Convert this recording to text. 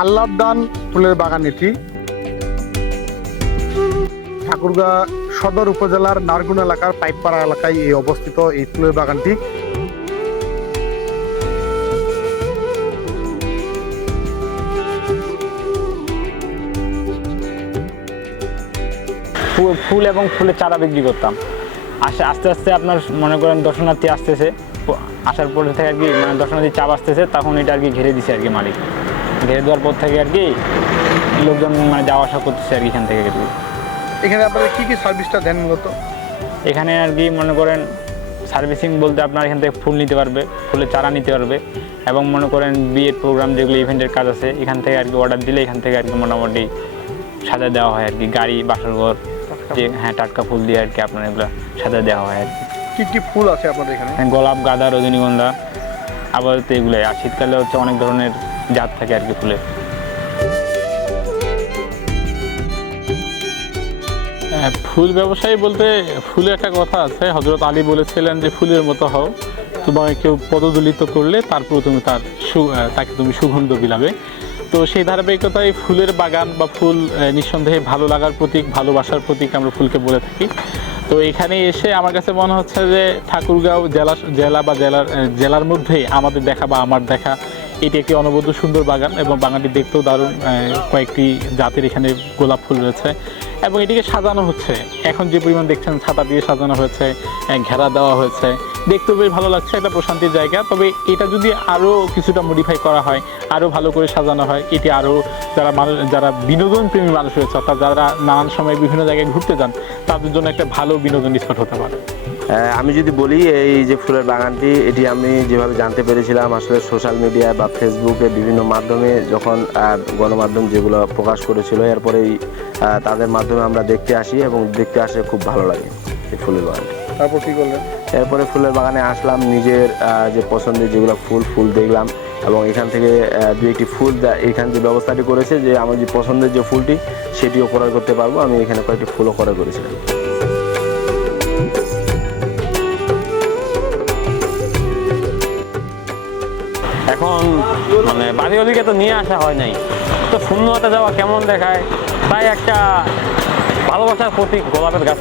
গোলাপদান ফুলের বাগান এটি। ঠাকুরগাঁ সদর উপজেলার নারগুন এলাকার পাইকপাড়া এলাকায় এই অবস্থিত এই ফুলের বাগানটি। ফুল এবং ফুলের চারা বিক্রি করতাম। আসে, আস্তে আস্তে আপনার মনে করেন দর্শনার্থী আসতেছে। আসার পরে থেকে আর কি মানে দর্শনার্থী চাপ আসতেছে, তখন এটা আর কি ঘিরে দিছে আর কি মালিক। ঘিরে দেওয়ার পর থেকে আর কি লোকজন মানে যাওয়া আসা করতেছে আর কি এখান থেকে আর কি। এখানে আপনারা কী কী সার্ভিসটা দেন মূলত? এখানে আর কি মনে করেন সার্ভিসিং বলতে আপনার এখান থেকে ফুল নিতে পারবে ফুলের চারা নিতে পারবে এবং মনে করেন বিয়ের প্রোগ্রাম যেগুলো ইভেন্টের কাজ আছে এখান থেকে আর কি অর্ডার দিলে এখান থেকে আর কি মোটামুটি সাজা দেওয়া হয় আর কি। গাড়ি বাসর ঘর যে হ্যাঁ টাটকা ফুল দিয়ে আর কি আপনার এগুলো সাজা দেওয়া হয় আর কি। কি কি ফুল আছে আপনাদের এখানে? গোলাপ গাঁদা রজনীগন্ধা আপাতত এগুলোই। আর শীতকালে হচ্ছে অনেক ধরনের জাত থাকে আর কি ফুলের। হ্যাঁ, ফুল ব্যবসায়ী বলতে ফুলের একটা কথা আছে। হজরত আলী বলেছিলেন যে ফুলের মতো হও। তোমাকে কেউ পদদলিত করলে তারপর তুমি তার তাকে তুমি সুগন্ধ বিলাবে। তো সেই ধারাবাহিকতায় ফুলের বাগান বা ফুল নিঃসন্দেহে ভালো লাগার প্রতীক ভালোবাসার প্রতীক আমরা ফুলকে বলে থাকি। তো এখানে এসে আমার কাছে মনে হচ্ছে যে ঠাকুরগাঁও জেলা জেলা বা জেলার জেলার মধ্যে আমাদের দেখা বা আমার দেখা এটি একটি অনবদ্য সুন্দর বাগান এবং বাগানটি দেখতেও দারুণ কয়েকটি জাতের এখানে গোলাপ ফুল রয়েছে এবং এটিকে সাজানো হচ্ছে। এখন যে পরিমাণ দেখছেন ছাতা দিয়ে সাজানো হয়েছে ঘেরা দেওয়া হয়েছে, দেখতেও বেশ ভালো লাগছে একটা প্রশান্তির জায়গা। তবে এটা যদি আরও কিছুটা মডিফাই করা হয় আরও ভালো করে সাজানো হয়, এটি আরও যারা মানুষ, যারা বিনোদন প্রেমী মানুষ রয়েছে, অর্থাৎ যারা নানান সময় বিভিন্ন জায়গায় ঘুরতে যান, তাদের জন্য একটা ভালো বিনোদন স্পট হতে পারে। আমি যদি বলি এই যে ফুলের বাগানটি এটি আমি যেভাবে জানতে পেরেছিলাম আসলে সোশ্যাল মিডিয়া বা ফেসবুকে বিভিন্ন মাধ্যমে যখন গণমাধ্যম যেগুলো প্রকাশ করেছিল এরপরেই তাদের মাধ্যমে আমরা দেখতে আসি এবং দেখতে আসে খুব ভালো লাগে এই ফুলের বাগান। তারপর কি করলেন? এরপরে ফুলের বাগানে আসলাম নিজের যে পছন্দের যেগুলো ফুল ফুল দেখলাম এবং এখান থেকে দু একটি ফুল দা- এখানে যে ব্যবস্থাটি করেছে যে আমার যে পছন্দের যে ফুলটি সেটিও ক্রয় করতে পারব আমি এখানে কয়েকটি ফুলও ক্রয় করেছিলাম। এখন মানে বাড়ি ওদিকে তো নিয়ে আসা হয় নাই। তো শূন্যতা যাওয়া কেমন দেখায়? তাই একটা ভালোবাসার প্রতীক গোলাপের গাছ।